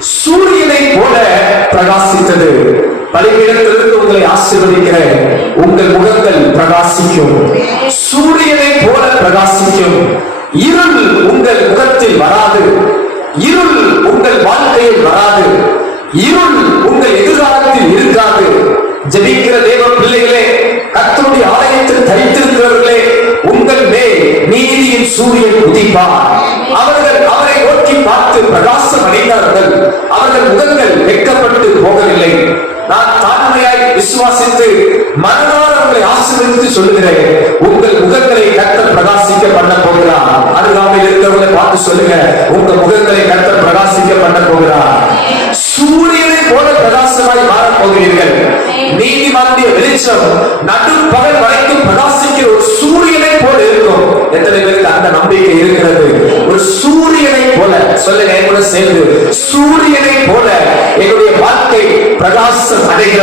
சூரியனை போல பிரகாசித்தது. பலிபீடத்திலிருந்து உங்களை ஆசீர்வதிக்கிறேன். உங்கள் முகங்கள் பிரகாசிக்கும், சூரியனை போல பிரகாசிக்கும். இருள் உங்கள் முகத்தில் வராது, இருள் உங்கள் வாழ்க்கையில் வராது, இருள் உங்கள் எதிர்காலத்தில் இருக்காது. ஜெபிக்கிற தேவ பிள்ளைகளே, கர்த்தருடைய ஆலயத்தில் தரித்திருக்கிறவர்களே, உங்கள் மேல் நீதியின் சூரியன் உதிப்பார். அவர்கள் அவரை நோக்கி பார்த்து பிரகாசம் அடைந்தார்கள். அவர்கள் முகங்கள் வெட்கப்பட்டு போகவில்லை. நான் தாழ்மையாய் விசுவாசித்து மனதார உங்களை ஆசீர்வதித்து சொல்லுகிறேன், உங்கள் முகங்களை கர்த்தர் பிரகாசிக்க பண்ண போகிறார். அருகாமையில் இருக்கிறவங்களை பார்த்து சொல்லுங்க, உங்க முகங்களை கர்த்தர் பிரகாசிக்க பண்ண போகிறார். சூரியனை போல பிரகாசமாய் மாறப் போகிறீர்கள். நீதிமானுடைய வெளிச்சம் நடுப்பகல் வரைக்கும் பிரகாசிக்கிற ஒரு சூரியனை போல இருக்கும். எத்தனை பேருக்கு அந்த நம்பிக்கை இருக்கிறது? ஒரு சூரியனை போல சொல்லுங்க, கூட சேர்ந்து, சூரியனை போல என்னுடைய வாழ்க்கை பிரகாசம் அடைகிறது.